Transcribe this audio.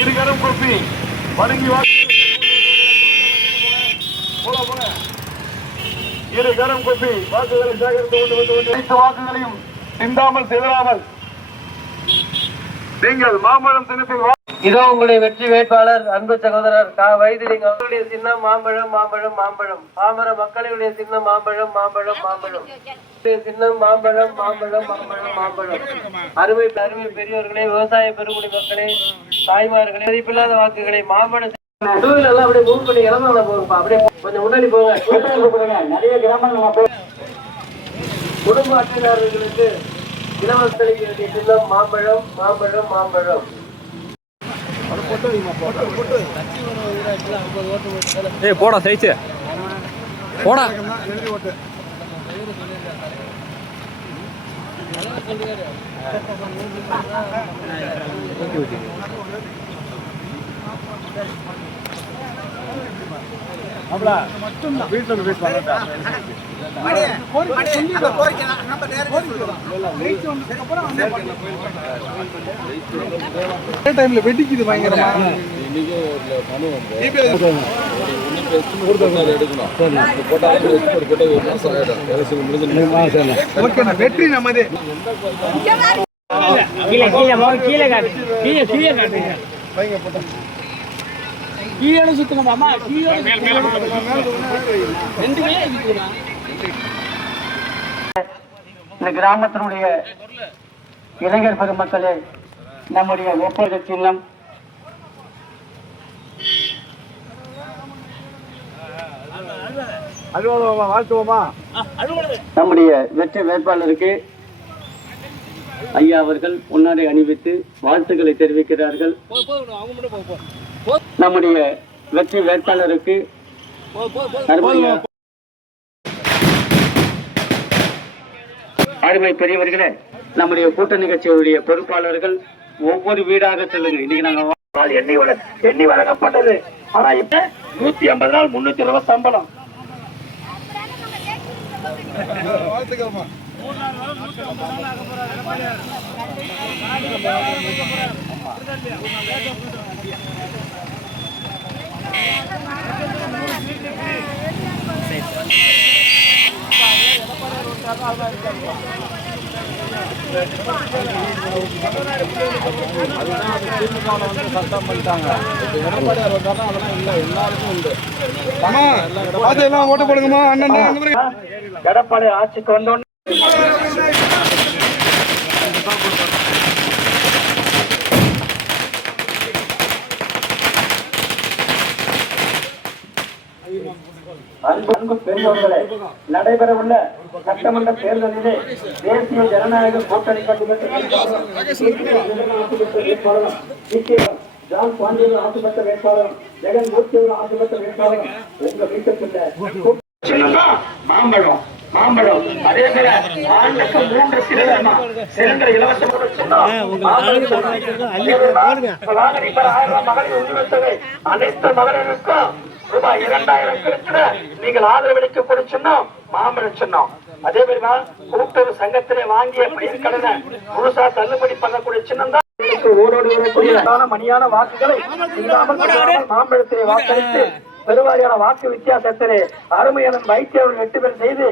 இருகரம் கோப்பி வணங்கி இருகரம் கோப்பி வாக்குகளை சேகரித்து கொண்டு வந்து அனைத்து வாக்குகளையும் சிந்தாமல் சிதறாமல் நீங்கள் மாம்பழம் தினத்தில் இதோ உங்களுடைய வெற்றி வேட்பாளர் அன்பு சகோதரர் வைத்திலிங்கம் அவர்களுடைய சின்னம் மாம்பழம் மாம்பழம் மாம்பழம். பாமர மக்களுடைய சின்னம் மாம்பழம் மாம்பழம் மாம்பழம் சின்னம் மாம்பழம் மாம்பழம் மாம்பழம் மாம்பழம். அருமை அருமை பெரியவர்களே, விவசாய பெருங்குடி மக்களே, தாய்மார்களே, மதிப்பில்லாத வாக்குகளை மாம்பழம் எல்லாம் அப்படியே மூவ் பண்ணி இறந்தாங்க போகும்பா. அப்படியே கொஞ்சம் முன்னாடி போங்க. நிறைய கிராமங்கள் குடும்ப அட்டைதாரர்களுக்கு இலவச சின்னம் மாம்பழம் மாம்பழம் மாம்பழம். போடா சைச்சு போடா. வீட்டில் வெட்டிக்குது பயங்கரமா. வெற்றி நமது கீழே சுத்தணுமாமா. இந்த கிராமத்தினுடைய இளைஞர் பெருமக்களே, நம்முடைய ஒப்பந்த சின்னம் நம்முடைய வெற்றி வேட்பாளருக்கு ஐயா அவர்கள் முன்னாடி அணிவித்து வாழ்த்துக்களை தெரிவிக்கிறார்கள். நம்முடைய வெற்றி வேட்பாளருக்கு அருமை பெரியவர்களே, நம்முடைய கூட்டணி கட்சியுடைய பொறுப்பாளர்கள் ஒவ்வொரு வீடாக செல்லுங்க. இன்னைக்கு நாங்க எண்ணி வழங்கப்பட்டது. ஆனா இப்ப 150 நாள் 320 சம்பளம். சட்டம் பண்ணிட்டாங்க. எடப்பாடியார் வந்தாலும் அதெல்லாம் இல்லை, எல்லாருக்கும் உண்டு. ஓட்டு போடுங்கம்மா. அண்ணன் எடப்பாடி ஆட்சிக்கு வந்தோன்னு அன்பு பெரியவர்களே, நடைபெறவுள்ள சட்டமன்ற தேர்தலிலே தேசிய ஜனநாயக கூட்டணி வேட்பாளர் ஜான் பாண்டியன் ஆட்சி பெற்ற வேட்பாளர், ஜெகன் மூர்த்தி ஆட்சி பெற்ற வேட்பாளர் உங்க வீட்டுக்குள்ள மாம்பழம் மாம்பழம். அதே போல ஆண்டுக்கு 3 சிலிண்டர் இலவசமாக மகளிர் உரிமை அனைத்து மகளிருக்கும் ரூபாய் 2000 கிடைக்கிற நீங்கள் ஆதரவளிக்க சின்னம் மாம்பழம் சின்னம். அதே மாதிரிதான் கூட்டுறவு சங்கத்திலே வாங்கிய பயிர் கடனை முழுசா தள்ளுபடி பண்ணக்கூடிய சின்னம் தான். ஓடோடி வரக்கூடிய மணியான வாக்குகளை மாம்பழத்தை வாக்களித்து பெருவாரியான வாக்கு வித்தியாசத்திலே அருமையான வைத்தியர்கள் 8 பேர் செய்து